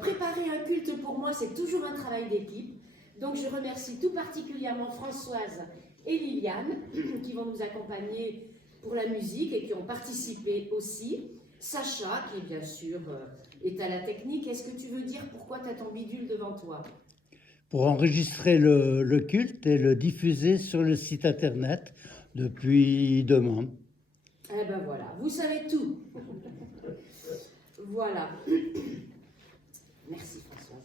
Préparer un culte pour moi, c'est toujours un travail d'équipe. Donc je remercie tout particulièrement Françoise et Liliane qui vont nous accompagner pour la musique et qui ont participé aussi. Sacha, qui bien sûr est à la technique. Est-ce que tu veux dire pourquoi tu as ton bidule devant toi? Pour enregistrer le culte et le diffuser sur le site internet depuis demain. Eh ben voilà, vous savez tout. Voilà. Merci Françoise.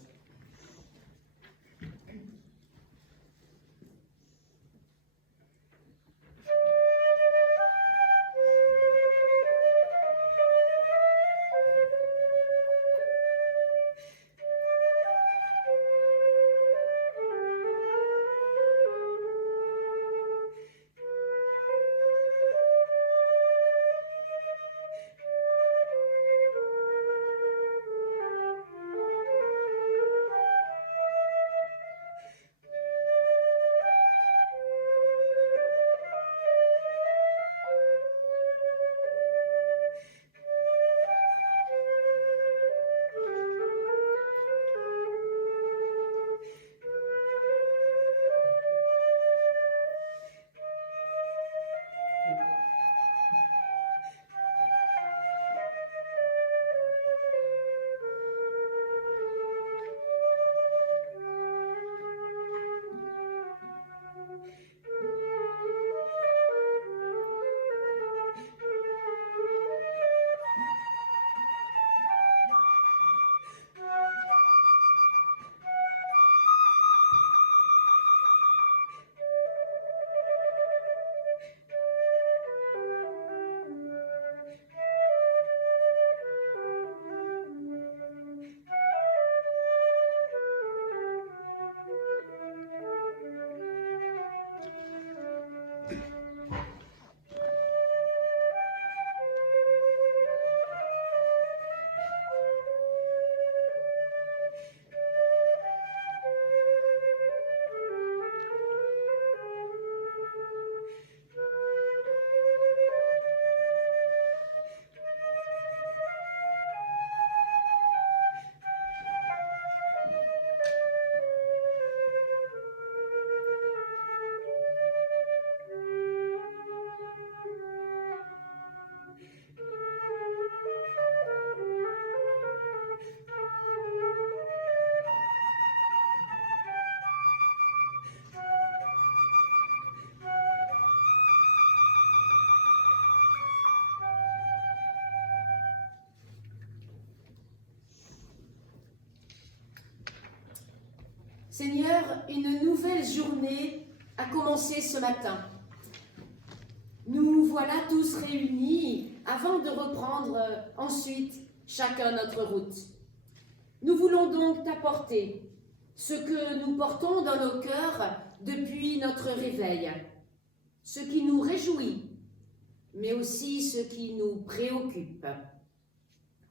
Seigneur, une nouvelle journée a commencé ce matin. Nous voilà tous réunis avant de reprendre ensuite chacun notre route. Nous voulons donc t'apporter ce que nous portons dans nos cœurs depuis notre réveil, ce qui nous réjouit, mais aussi ce qui nous préoccupe.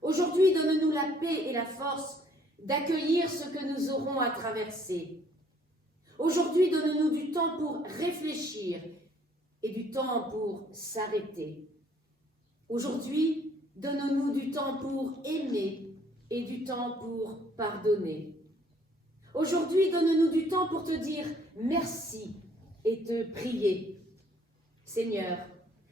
Aujourd'hui, donne-nous la paix et la force d'accueillir ce que nous aurons à traverser. Aujourd'hui, donne-nous du temps pour réfléchir et du temps pour s'arrêter. Aujourd'hui, donne-nous du temps pour aimer et du temps pour pardonner. Aujourd'hui, donne-nous du temps pour te dire merci et te prier. Seigneur,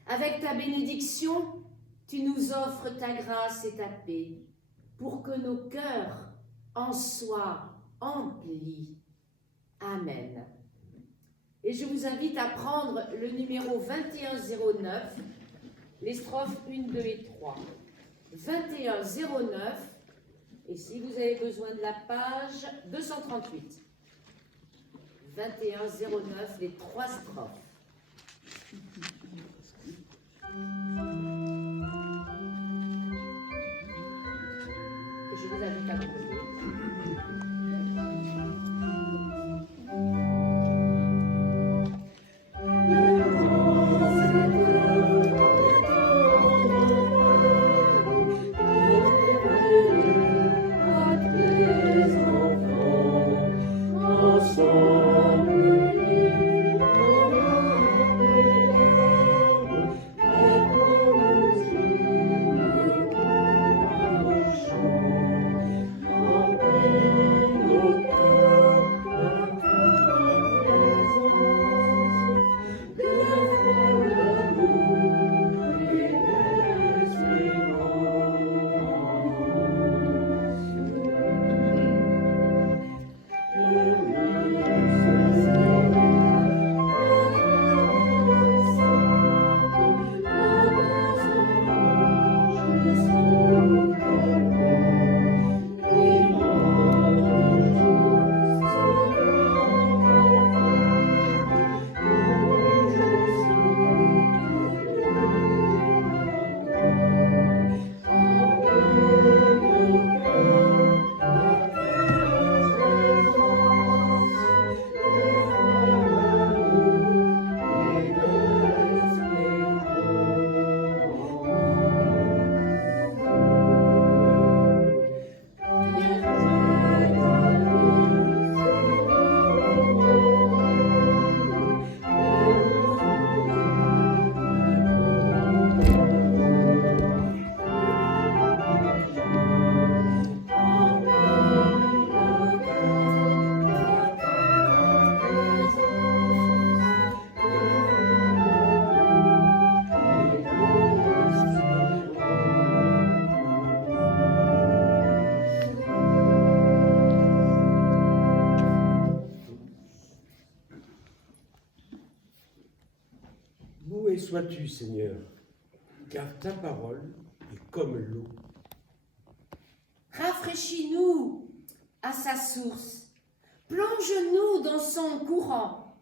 avec ta bénédiction, tu nous offres ta grâce et ta paix pour que nos cœurs en soient emplis. Amen. Et je vous invite à prendre le numéro 2109, les strophes 1, 2 et 3. 2109, et si vous avez besoin de la page, 238. 2109, les 3 strophes. Et je vous invite à prendre. Oh sois-tu, Seigneur, car ta parole est comme l'eau. Rafraîchis-nous à sa source, plonge-nous dans son courant,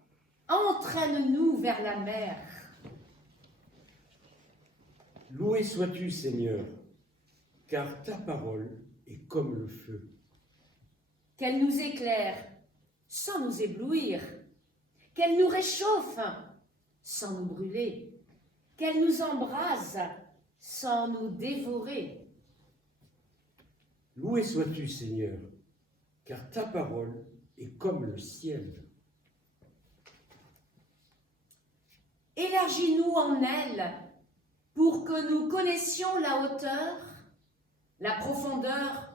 entraîne-nous vers la mer. Loué sois-tu, Seigneur, car ta parole est comme le feu. Qu'elle nous éclaire sans nous éblouir, qu'elle nous réchauffe sans nous brûler, qu'elle nous embrase sans nous dévorer. Loué sois-tu, Seigneur, car ta parole est comme le ciel. Élargis-nous en elle pour que nous connaissions la hauteur, la profondeur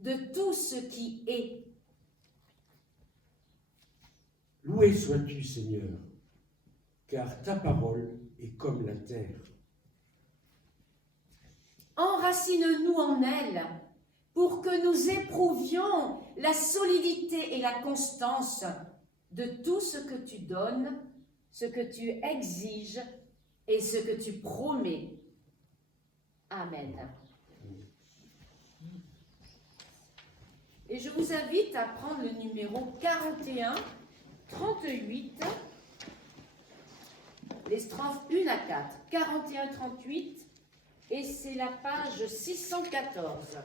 de tout ce qui est. Loué sois-tu, Seigneur, car ta parole est comme la terre. Enracine-nous en elle pour que nous éprouvions la solidité et la constance de tout ce que tu donnes, ce que tu exiges et ce que tu promets. Amen. Et je vous invite à prendre le numéro 41, 38, les strophes 1 à 4. 41, 38, et c'est la page 614.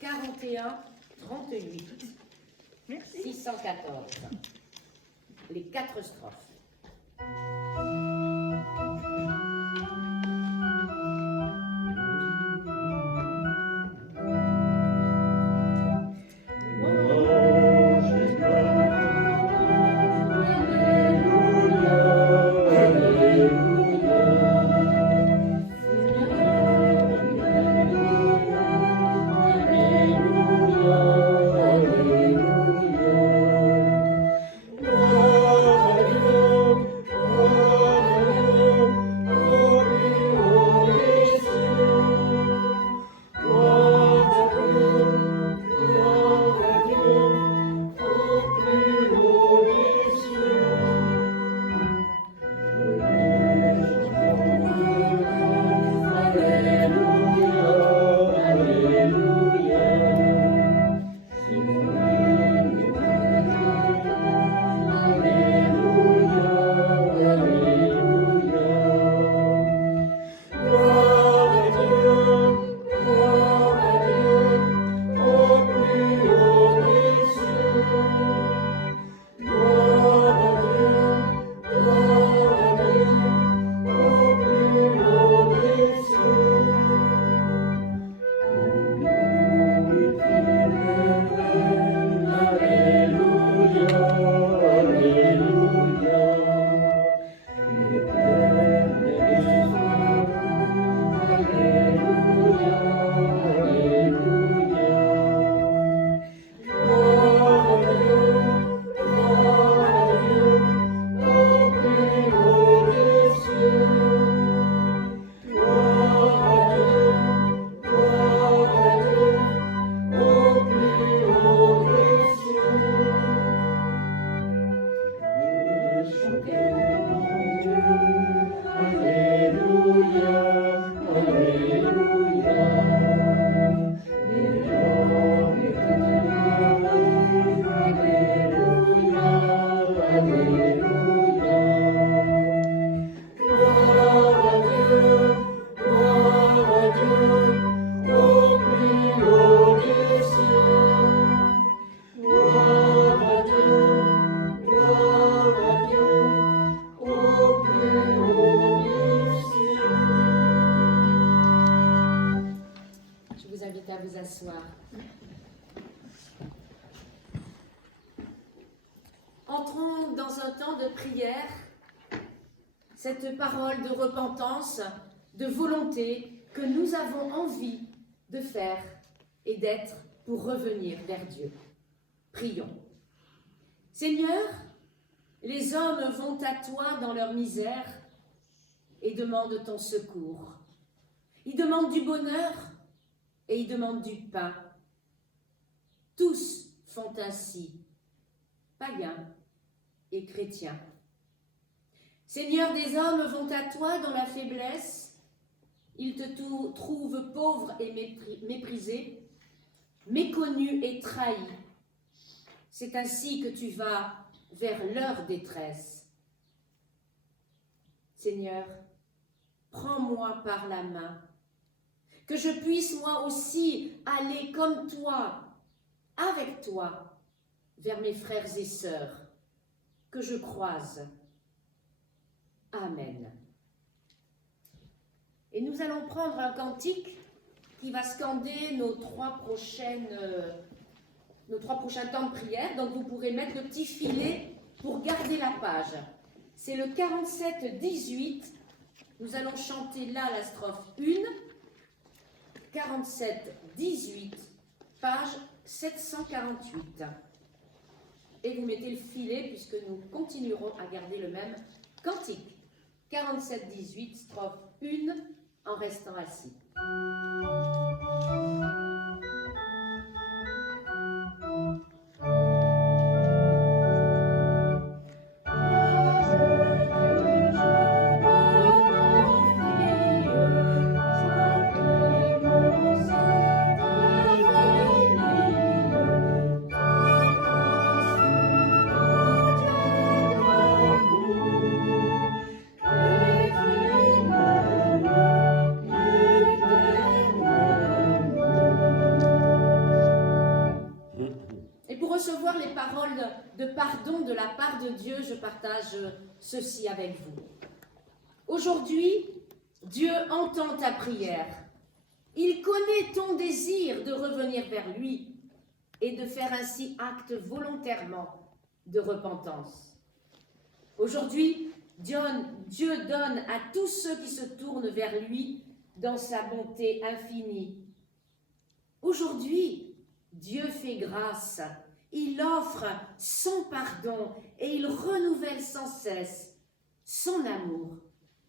41, 38. Merci. 614. Les 4 strophes. Entrons dans un temps de prière, cette parole de repentance, de volonté que nous avons envie de faire et d'être pour revenir vers Dieu. Prions. Seigneur, les hommes vont à toi dans leur misère et demandent ton secours. Ils demandent du bonheur et ils demandent du pain. Tous font ainsi, païens et chrétiens. Seigneur, des hommes vont à toi dans la faiblesse. Ils te trouvent pauvre et méprisé, méconnu et trahi. C'est ainsi que tu vas vers leur détresse. Seigneur, prends-moi par la main, que je puisse moi aussi aller comme toi, avec toi, vers mes frères et sœurs que je croise. Amen. Et nous allons prendre un cantique qui va scander nos trois prochains temps de prière. Donc vous pourrez mettre le petit filet pour garder la page. C'est le 47-18. Nous allons chanter là la strophe 1. 47-18, page 748. Et vous mettez le filet puisque nous continuerons à garder le même cantique. 47-18, strophe 1, en restant assis. Recevoir les paroles de pardon de la part de Dieu, je partage ceci avec vous. Aujourd'hui, Dieu entend ta prière. Il connaît ton désir de revenir vers lui et de faire ainsi acte volontairement de repentance. Aujourd'hui, Dieu donne à tous ceux qui se tournent vers lui dans sa bonté infinie. Aujourd'hui, Dieu fait grâce. Il offre son pardon et il renouvelle sans cesse son amour,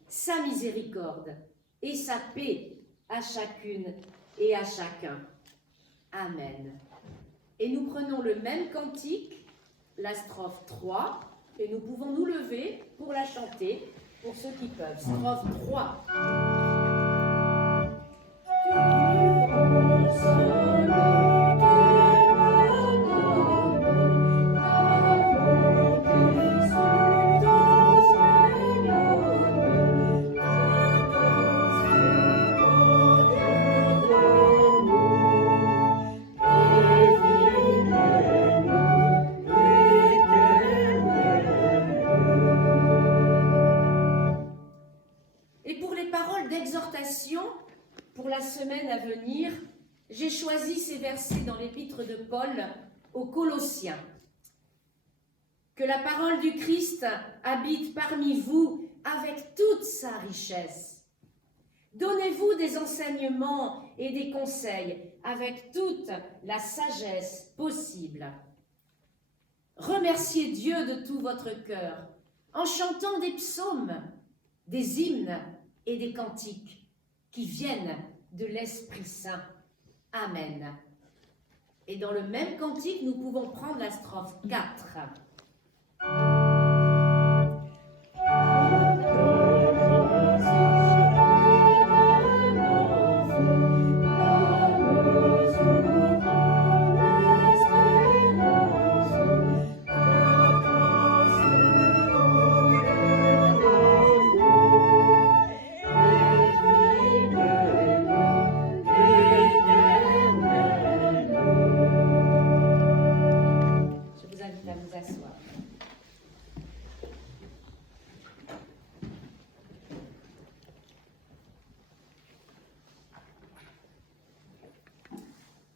sa miséricorde et sa paix à chacune et à chacun. Amen. Et nous prenons le même cantique, la strophe 3, et nous pouvons nous lever pour la chanter, pour ceux qui peuvent. Strophe 3. Pour la semaine à venir, j'ai choisi ces versets dans l'épître de Paul aux Colossiens. Que la parole du Christ habite parmi vous avec toute sa richesse. Donnez-vous des enseignements et des conseils avec toute la sagesse possible. Remerciez Dieu de tout votre cœur en chantant des psaumes, des hymnes et des cantiques qui viennent de l'Esprit Saint. Amen. Et dans le même cantique, nous pouvons prendre la strophe 4.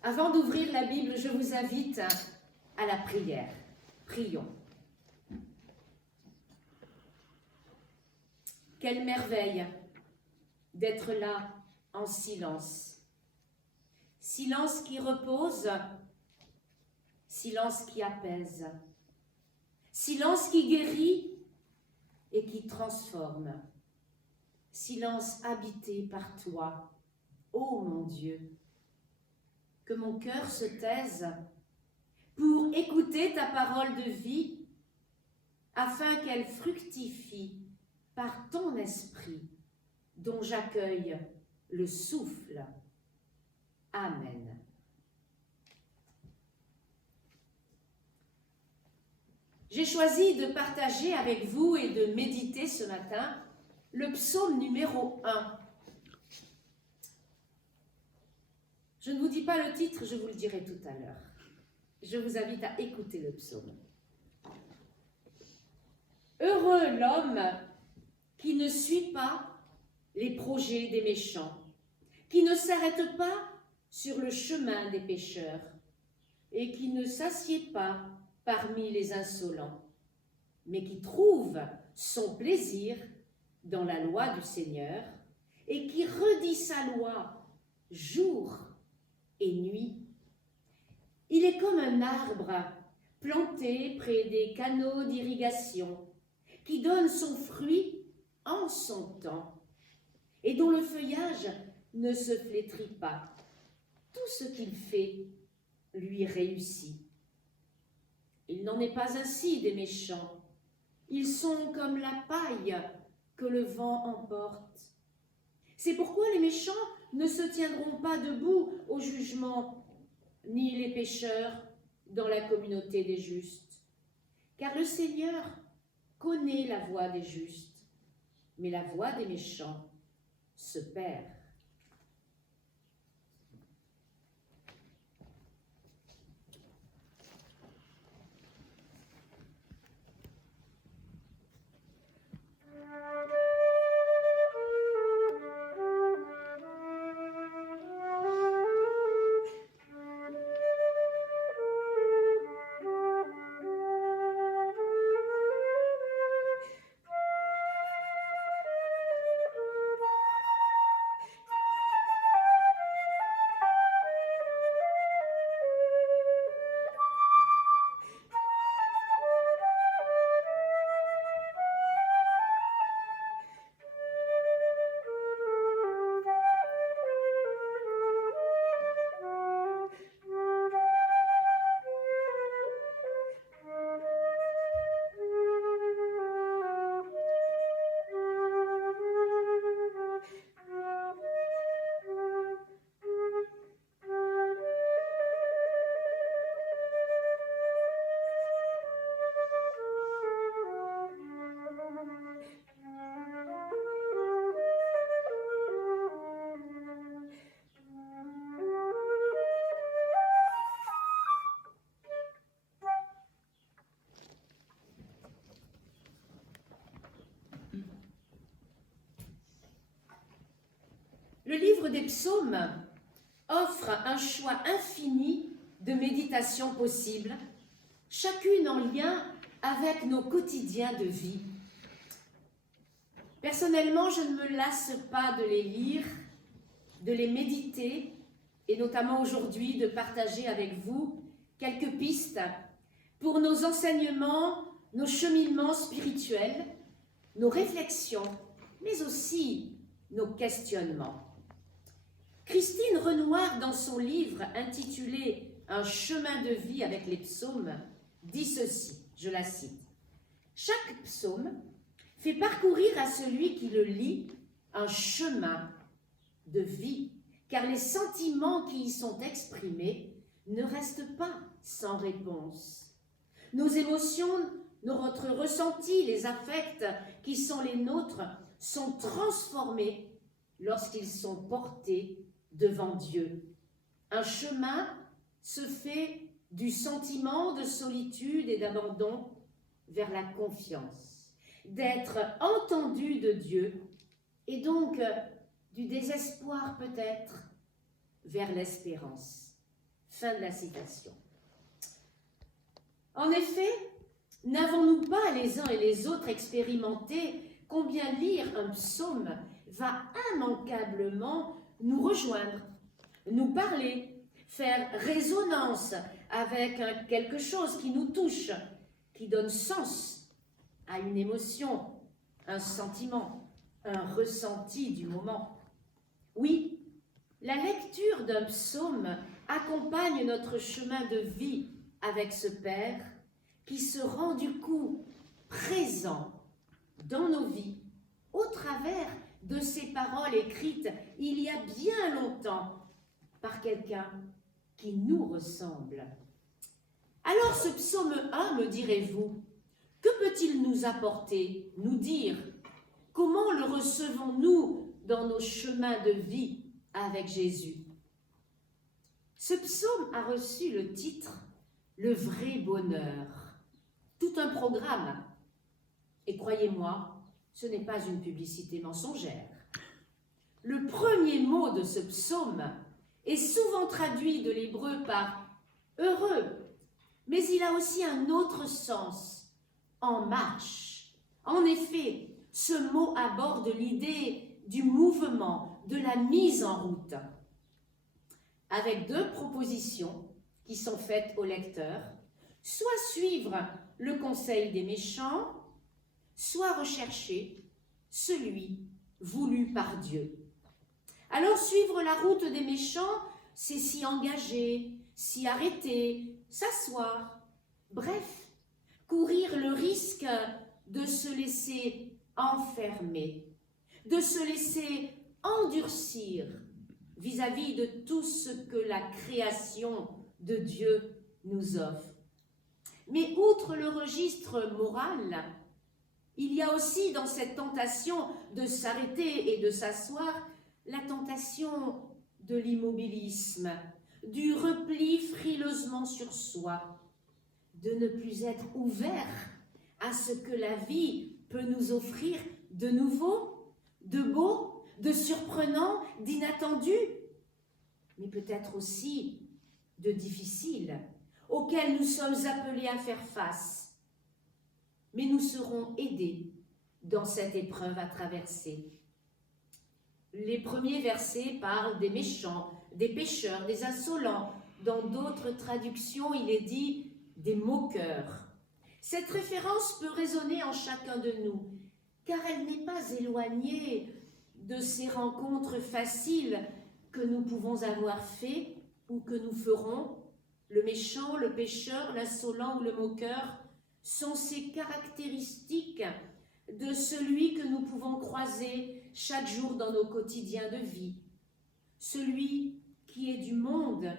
Avant d'ouvrir la Bible, je vous invite à la prière. Prions. Quelle merveille d'être là en silence. Silence qui repose, silence qui apaise, silence qui guérit et qui transforme. Silence habité par toi, ô mon Dieu. Que mon cœur se taise pour écouter ta parole de vie, afin qu'elle fructifie par ton esprit, dont j'accueille le souffle. Amen. J'ai choisi de partager avec vous et de méditer ce matin le psaume numéro 1. Je ne vous dis pas le titre, je vous le dirai tout à l'heure. Je vous invite à écouter le psaume. Heureux l'homme qui ne suit pas les projets des méchants, qui ne s'arrête pas sur le chemin des pécheurs et qui ne s'assied pas parmi les insolents, mais qui trouve son plaisir dans la loi du Seigneur et qui redit sa loi jour et nuit. Il est comme un arbre planté près des canaux d'irrigation qui donne son fruit en son temps et dont le feuillage ne se flétrit pas. Tout ce qu'il fait lui réussit. Il n'en est pas ainsi des méchants. Ils sont comme la paille que le vent emporte. C'est pourquoi les méchants ne se tiendront pas debout au jugement, ni les pécheurs dans la communauté des justes. Car le Seigneur connaît la voie des justes, mais la voie des méchants se perd. Le livre des psaumes offre un choix infini de méditations possibles, chacune en lien avec nos quotidiens de vie. Personnellement, je ne me lasse pas de les lire, de les méditer, et notamment aujourd'hui de partager avec vous quelques pistes pour nos enseignements, nos cheminements spirituels, nos réflexions, mais aussi nos questionnements. Christine Renoir, dans son livre intitulé « Un chemin de vie avec les psaumes », dit ceci, je la cite. « Chaque psaume fait parcourir à celui qui le lit un chemin de vie, car les sentiments qui y sont exprimés ne restent pas sans réponse. Nos émotions, notre ressenti, les affects qui sont les nôtres sont transformés lorsqu'ils sont portés devant Dieu. Un chemin se fait du sentiment de solitude et d'abandon vers la confiance, d'être entendu de Dieu et donc du désespoir peut-être vers l'espérance. » Fin de la citation. En effet, n'avons-nous pas les uns et les autres expérimenté combien lire un psaume va immanquablement nous rejoindre, nous parler, faire résonance avec quelque chose qui nous touche, qui donne sens à une émotion, un sentiment, un ressenti du moment. Oui, la lecture d'un psaume accompagne notre chemin de vie avec ce Père qui se rend du coup présent dans nos vies au travers de ces paroles écrites il y a bien longtemps par quelqu'un qui nous ressemble. Alors ce psaume 1, me direz-vous, que peut-il nous apporter, nous dire? Comment le recevons-nous dans nos chemins de vie avec Jésus? Ce psaume a reçu le titre « Le vrai bonheur », tout un programme. Et croyez-moi, ce n'est pas une publicité mensongère. Le premier mot de ce psaume est souvent traduit de l'hébreu par « heureux », mais il a aussi un autre sens, « en marche ». En effet, ce mot aborde l'idée du mouvement, de la mise en route, avec deux propositions qui sont faites au lecteur, soit suivre le conseil des méchants, soit rechercher celui voulu par Dieu. Alors suivre la route des méchants, c'est s'y engager, s'y arrêter, s'asseoir, bref, courir le risque de se laisser enfermer, de se laisser endurcir vis-à-vis de tout ce que la création de Dieu nous offre. Mais outre le registre moral, il y a aussi dans cette tentation de s'arrêter et de s'asseoir la tentation de l'immobilisme, du repli frileusement sur soi, de ne plus être ouvert à ce que la vie peut nous offrir de nouveau, de beau, de surprenant, d'inattendu, mais peut-être aussi de difficile, auxquels nous sommes appelés à faire face. Mais nous serons aidés dans cette épreuve à traverser. Les premiers versets parlent des méchants, des pécheurs, des insolents. Dans d'autres traductions, il est dit des moqueurs. Cette référence peut résonner en chacun de nous, car elle n'est pas éloignée de ces rencontres faciles que nous pouvons avoir fait ou que nous ferons. Le méchant, le pécheur, l'insolent ou le moqueur sont ces caractéristiques de celui que nous pouvons croiser chaque jour dans nos quotidiens de vie. Celui qui est du monde,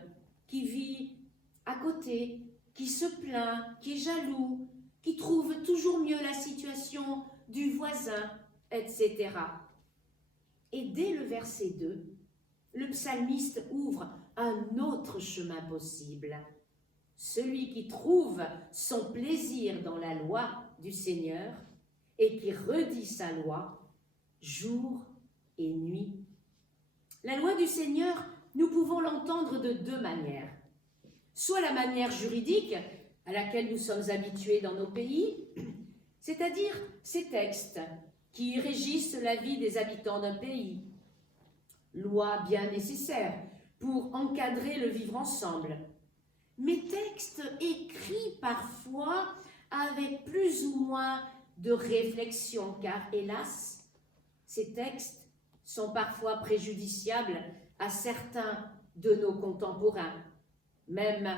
qui vit à côté, qui se plaint, qui est jaloux, qui trouve toujours mieux la situation du voisin, etc. Et dès le verset 2, le psalmiste ouvre un autre chemin possible. Celui qui trouve son plaisir dans la loi du Seigneur et qui redit sa loi jour et nuit. La loi du Seigneur, nous pouvons l'entendre de deux manières. Soit la manière juridique à laquelle nous sommes habitués dans nos pays, c'est-à-dire ces textes qui régissent la vie des habitants d'un pays. Loi bien nécessaire pour encadrer le vivre ensemble, mais textes écrits parfois avec plus ou moins de réflexion, car hélas, ces textes sont parfois préjudiciables à certains de nos contemporains, même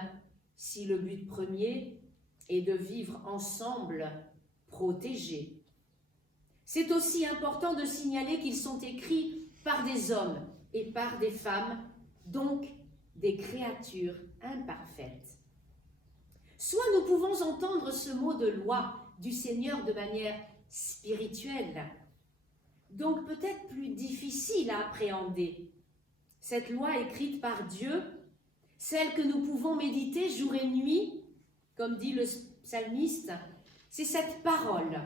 si le but premier est de vivre ensemble, protégés. C'est aussi important de signaler qu'ils sont écrits par des hommes et par des femmes, donc des créatures imparfaites. Soit nous pouvons entendre ce mot de loi du Seigneur de manière spirituelle, donc peut-être plus difficile à appréhender. Cette loi écrite par Dieu, celle que nous pouvons méditer jour et nuit, comme dit le psalmiste, c'est cette parole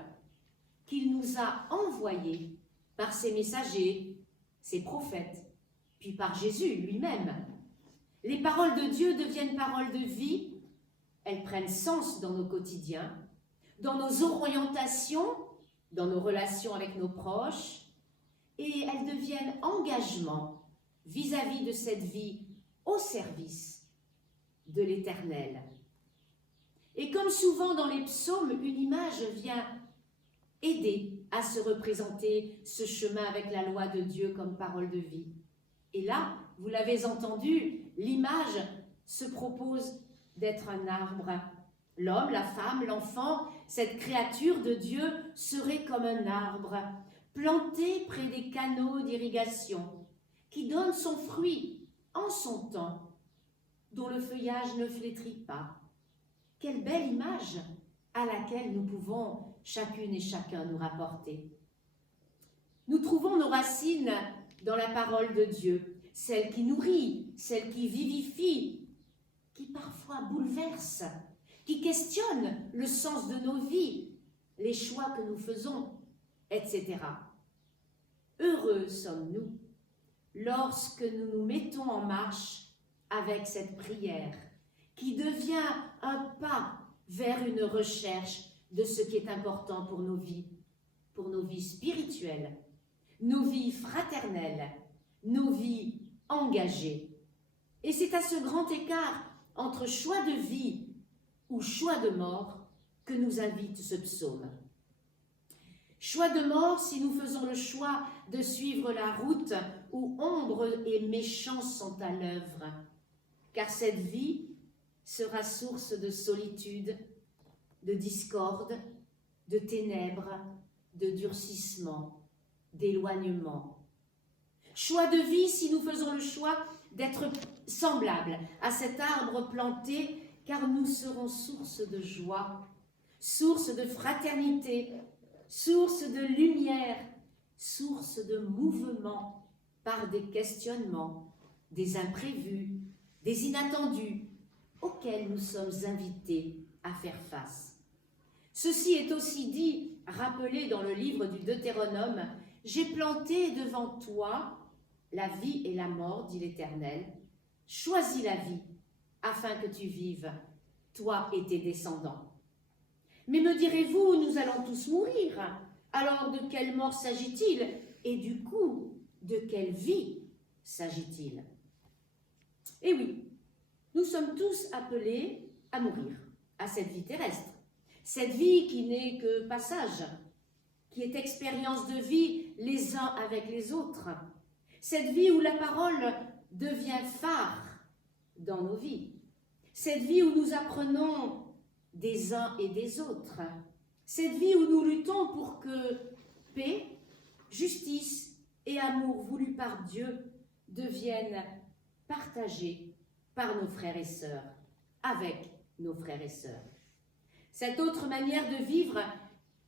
qu'il nous a envoyée par ses messagers, ses prophètes, puis par Jésus lui-même. Les paroles de Dieu deviennent paroles de vie, elles prennent sens dans nos quotidiens, dans nos orientations, dans nos relations avec nos proches, et elles deviennent engagement vis-à-vis de cette vie au service de l'Éternel. Et comme souvent dans les psaumes, une image vient aider à se représenter ce chemin avec la loi de Dieu comme parole de vie. Et là, vous l'avez entendu, l'image se propose d'être un arbre. L'homme, la femme, l'enfant, cette créature de Dieu serait comme un arbre, planté près des canaux d'irrigation, qui donne son fruit en son temps, dont le feuillage ne flétrit pas. Quelle belle image à laquelle nous pouvons chacune et chacun nous rapporter. Nous trouvons nos racines dans la parole de Dieu, celle qui nourrit, celle qui vivifie, qui parfois bouleverse, qui questionne le sens de nos vies, les choix que nous faisons, etc. Heureux sommes-nous lorsque nous nous mettons en marche avec cette prière qui devient un pas vers une recherche de ce qui est important pour nos vies spirituelles, nos vies fraternelles, nos vies engagées. Et c'est à ce grand écart entre choix de vie ou choix de mort que nous invite ce psaume. Choix de mort si nous faisons le choix de suivre la route où ombre et méchants sont à l'œuvre, car cette vie sera source de solitude, de discorde, de ténèbres, de durcissement, d'éloignement. Choix de vie si nous faisons le choix d'être semblables à cet arbre planté, car nous serons source de joie, source de fraternité, source de lumière, source de mouvement par des questionnements, des imprévus, des inattendus auxquels nous sommes invités à faire face. Ceci est aussi dit, rappelé dans le livre du Deutéronome, « J'ai planté devant toi la vie et la mort, dit l'Éternel. Choisis la vie, afin que tu vives, toi et tes descendants. » Mais me direz-vous, nous allons tous mourir. Alors de quelle mort s'agit-il? Et du coup, de quelle vie s'agit-il? Eh oui, nous sommes tous appelés à mourir, à cette vie terrestre. Cette vie qui n'est que passage, qui est expérience de vie les uns avec les autres. Cette vie où la parole devient phare dans nos vies. Cette vie où nous apprenons des uns et des autres. Cette vie où nous luttons pour que paix, justice et amour voulus par Dieu deviennent partagés par nos frères et sœurs, avec nos frères et sœurs. Cette autre manière de vivre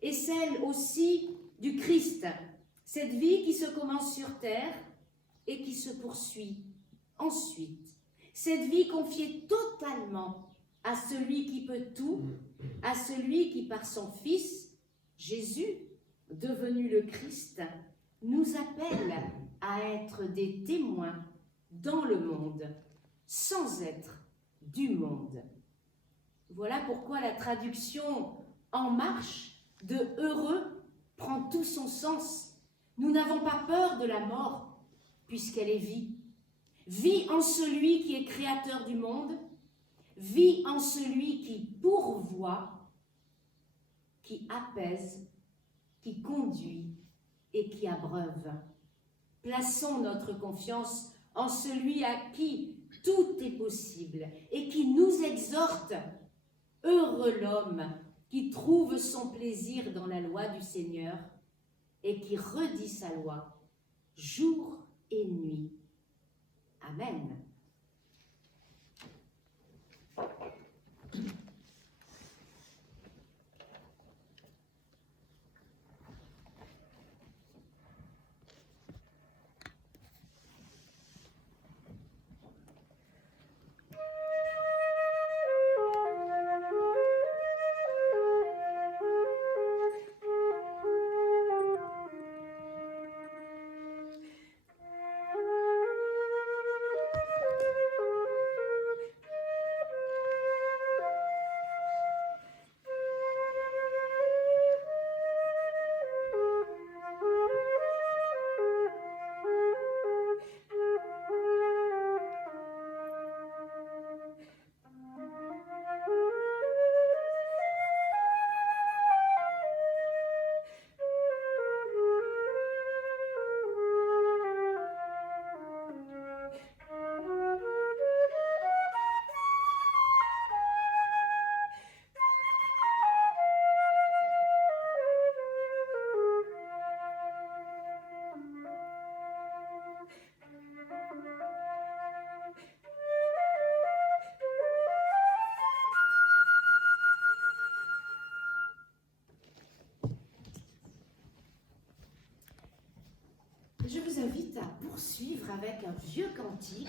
est celle aussi du Christ, cette vie qui se commence sur terre et qui se poursuit ensuite. Cette vie confiée totalement à celui qui peut tout, à celui qui par son Fils, Jésus, devenu le Christ, nous appelle à être des témoins dans le monde, sans être du monde. Voilà pourquoi la traduction « en marche » de « heureux » prend tout son sens. Nous n'avons pas peur de la mort, puisqu'elle est vie. Vie en celui qui est créateur du monde, vie en celui qui pourvoit, qui apaise, qui conduit et qui abreuve. Plaçons notre confiance en celui à qui tout est possible et qui nous exhorte. Heureux l'homme qui trouve son plaisir dans la loi du Seigneur et qui redit sa loi jour et nuit. Amen. poursuivre avec un vieux cantique,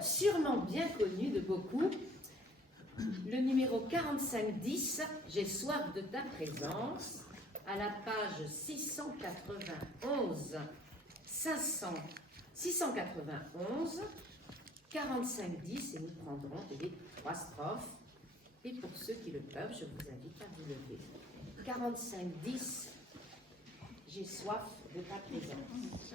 sûrement bien connu de beaucoup. Le numéro 4510, J'ai soif de ta présence, à la page 691, 691, 4510, et nous prendrons les 3 strophes. Et pour ceux qui le peuvent, je vous invite à vous lever. 4510, J'ai soif de ta présence.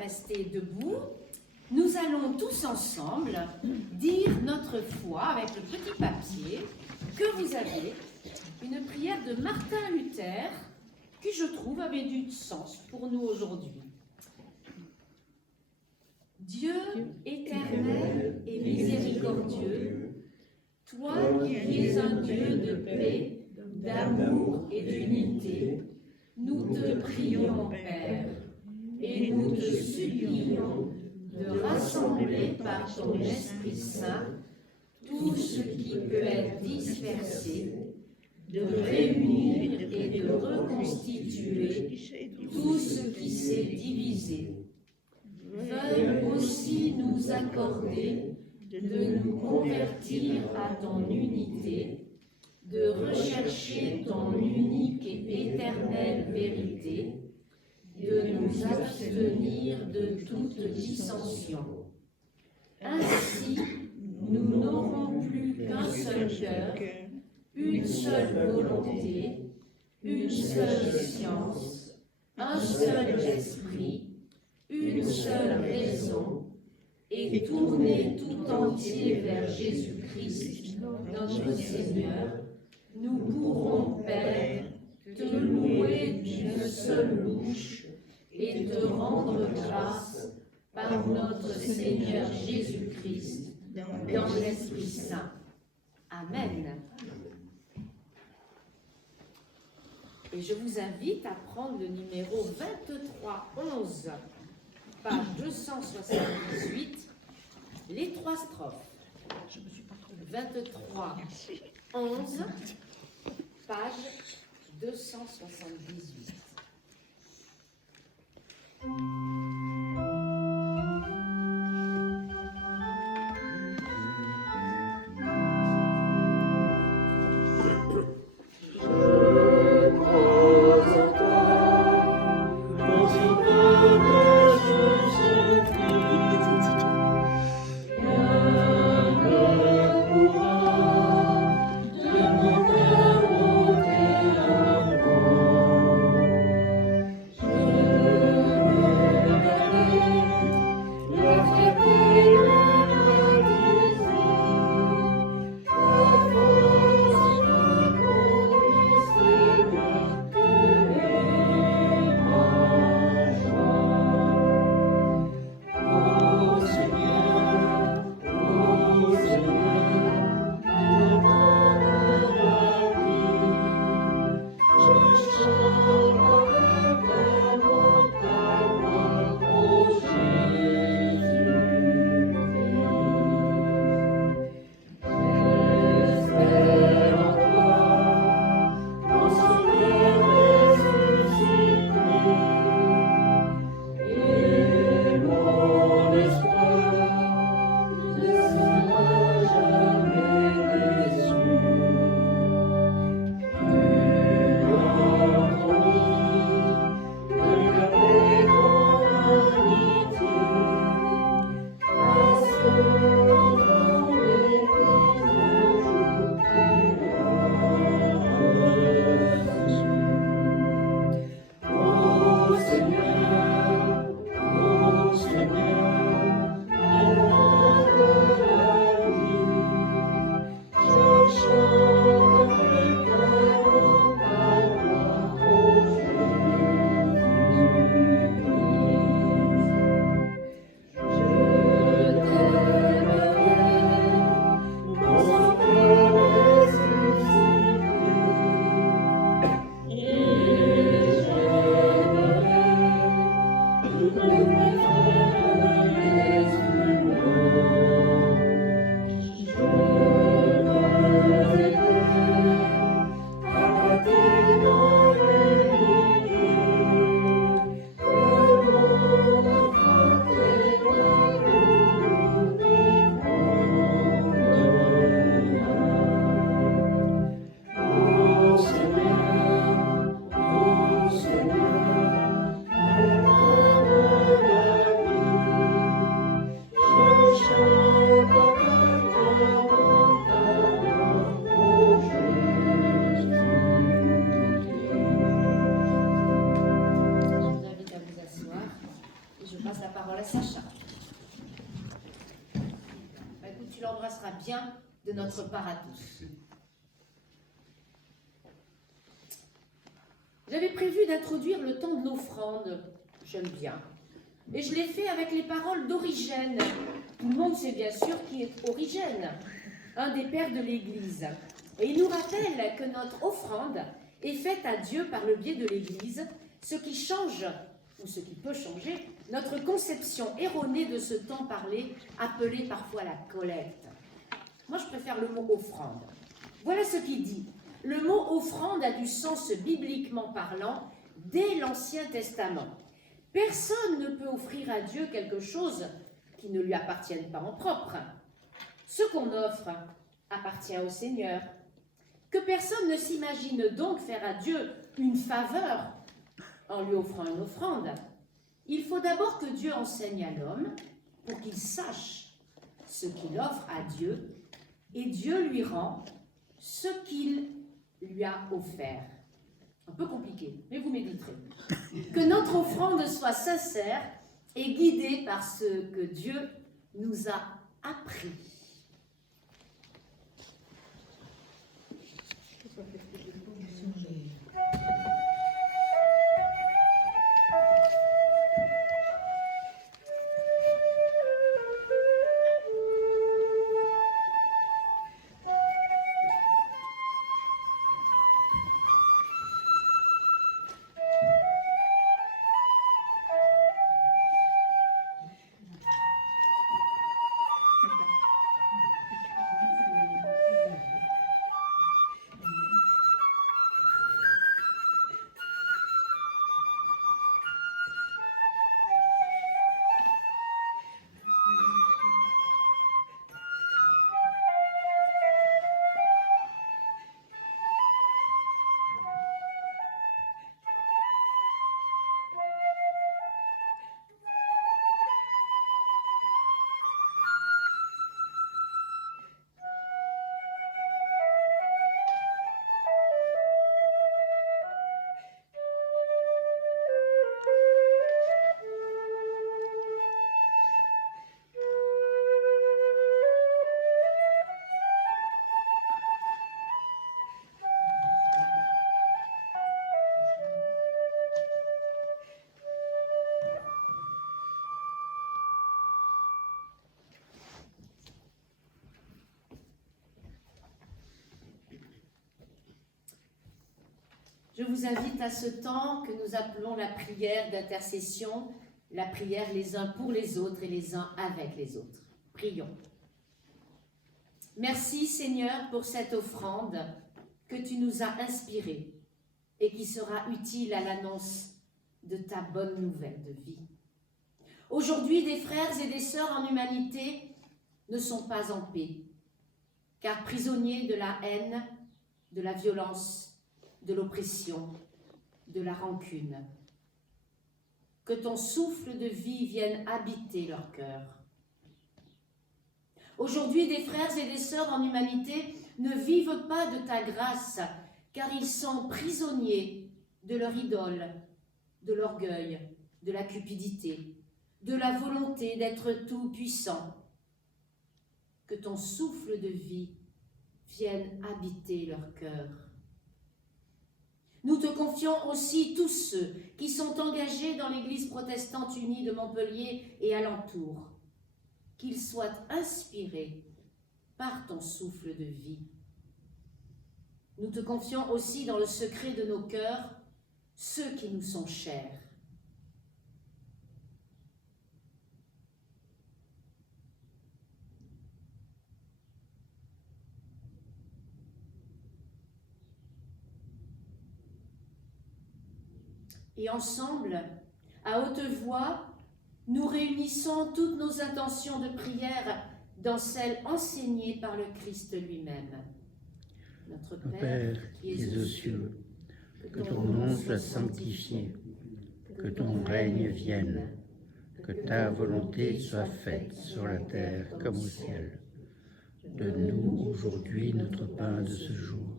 Rester debout, nous allons tous ensemble dire notre foi avec le petit papier que vous avez, une prière de Martin Luther qui, je trouve, avait du sens pour nous aujourd'hui. Dieu éternel et miséricordieux, toi qui es un Dieu de paix, d'amour et d'unité, nous te prions, Père, et nous te supplions de rassembler par ton Esprit Saint tout ce qui peut être dispersé, de réunir et de reconstituer tout ce qui s'est divisé. Veuille aussi nous accorder de nous convertir à ton unité, de rechercher ton unique et éternelle vérité, de nous abstenir de toute dissension. Ainsi, nous n'aurons plus qu'un seul cœur, une seule volonté, une seule science, un seul esprit, une seule raison, et tourner tout entier vers Jésus-Christ, notre Seigneur, nous pourrons, Père, te louer d'une seule bouche et te rendre grâce par notre Seigneur Jésus-Christ, dans l'Esprit Saint. Amen. Et je vous invite à prendre le numéro 2311, page 278, les 3 strophes. 2311, page 278. De mon cœur Bien de notre part à tous. J'avais prévu d'introduire le temps de l'offrande, j'aime bien, et je l'ai fait avec les paroles d'Origène. Tout le monde sait bien sûr qui est Origène, un des pères de l'Église. Et il nous rappelle que notre offrande est faite à Dieu par le biais de l'Église, ce qui change, ou ce qui peut changer, notre conception erronée de ce temps parlé, appelé parfois la collecte. Moi, je préfère le mot « offrande ». Voilà ce qu'il dit. Le mot « offrande » a du sens bibliquement parlant dès l'Ancien Testament. Personne ne peut offrir à Dieu quelque chose qui ne lui appartienne pas en propre. Ce qu'on offre appartient au Seigneur. Que personne ne s'imagine donc faire à Dieu une faveur en lui offrant une offrande. Il faut d'abord que Dieu enseigne à l'homme pour qu'il sache ce qu'il offre à Dieu, et Dieu lui rend ce qu'il lui a offert. Un peu compliqué, mais vous méditerez. Que notre offrande soit sincère et guidée par ce que Dieu nous a appris. Je vous invite à ce temps que nous appelons la prière d'intercession, la prière les uns pour les autres et les uns avec les autres. Prions. Merci Seigneur pour cette offrande que tu nous as inspirée et qui sera utile à l'annonce de ta bonne nouvelle de vie. Aujourd'hui, des frères et des sœurs en humanité ne sont pas en paix, car prisonniers de la haine, de la violence, de l'oppression, de la rancune. Que ton souffle de vie vienne habiter leur cœur. Aujourd'hui, des frères et des sœurs en humanité ne vivent pas de ta grâce, car ils sont prisonniers de leur idole, de l'orgueil, de la cupidité, de la volonté d'être tout-puissant. Que ton souffle de vie vienne habiter leur cœur. Nous te confions aussi tous ceux qui sont engagés dans l'Église protestante unie de Montpellier et alentour, qu'ils soient inspirés par ton souffle de vie. Nous te confions aussi dans le secret de nos cœurs ceux qui nous sont chers. Et ensemble, à haute voix, nous réunissons toutes nos intentions de prière dans celles enseignées par le Christ lui-même. Notre Père, qui es aux cieux, que ton nom soit sanctifié, que ton règne vienne, que ta volonté soit faite sur la terre comme au ciel. Donne-nous aujourd'hui notre pain de ce jour.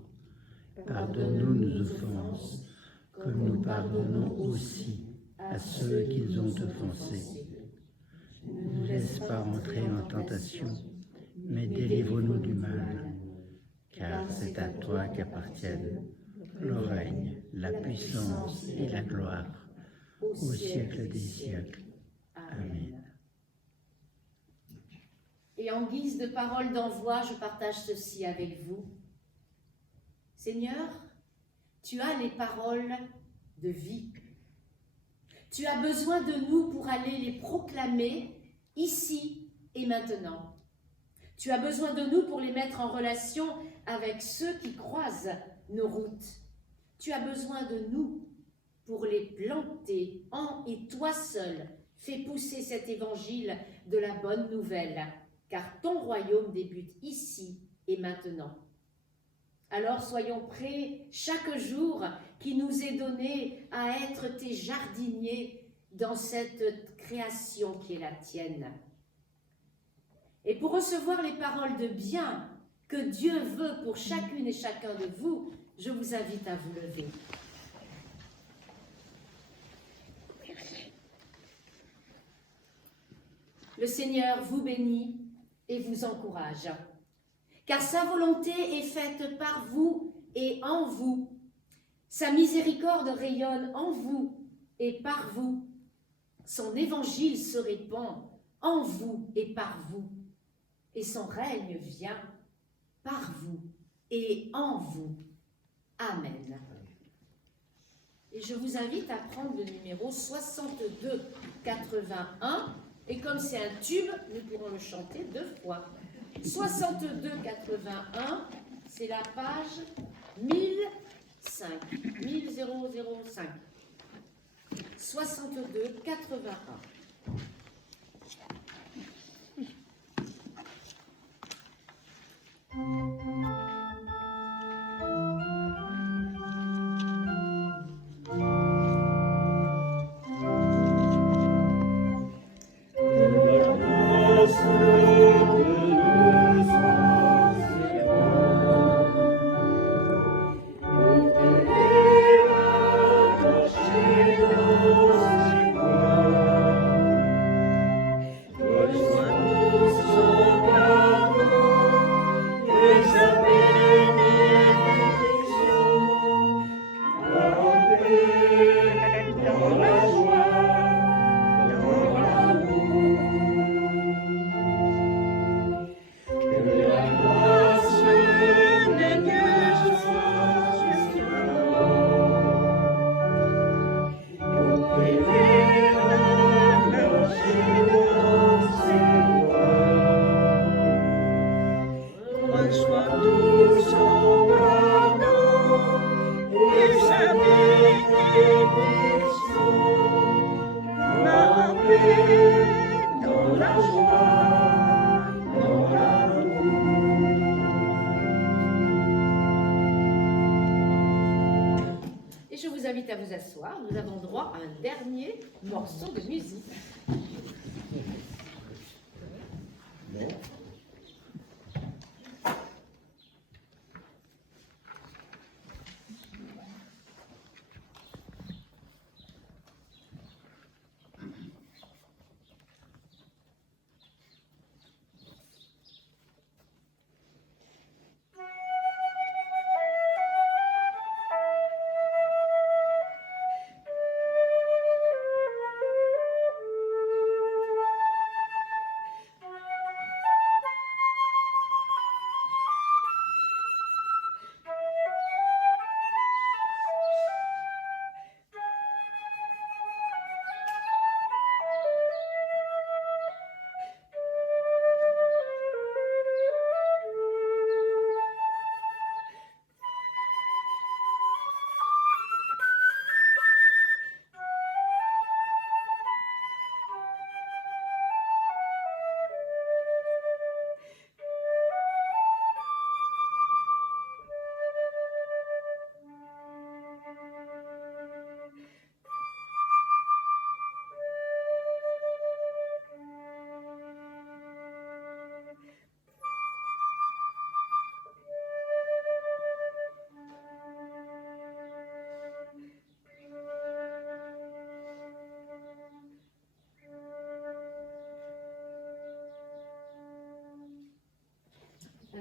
Pardonne-nous nos offenses, comme nous pardonnons aussi à ceux qui nous ont offensés. Ne nous laisse pas entrer en tentation, mais délivre-nous du mal. Car c'est à toi qu'appartiennent le règne, la puissance et la gloire, au siècle des siècles. Amen. Et en guise de parole d'envoi, je partage ceci avec vous. Seigneur, tu as les paroles de vie. Tu as besoin de nous pour aller les proclamer ici et maintenant. Tu as besoin de nous pour les mettre en relation avec ceux qui croisent nos routes. Tu as besoin de nous pour les planter en et toi seul fais pousser cet évangile de la bonne nouvelle, car ton royaume débute ici et maintenant. Alors soyons prêts chaque jour qui nous est donné à être tes jardiniers dans cette création qui est la tienne. Et pour recevoir les paroles de bien que Dieu veut pour chacune et chacun de vous, je vous invite à vous lever. Le Seigneur vous bénit et vous encourage, car sa volonté est faite par vous et en vous. Sa miséricorde rayonne en vous et par vous. Son évangile se répand en vous et par vous. Et son règne vient par vous et en vous. Amen. Et je vous invite à prendre le numéro 6281. Et comme c'est un tube, nous pourrons le chanter 2 fois. 6281, c'est la page 1005. 1005. 6281. Et je vous invite à vous asseoir. Nous avons droit à un dernier morceau de musique.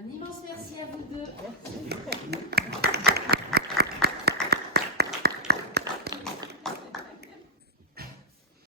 Un immense merci à vous deux.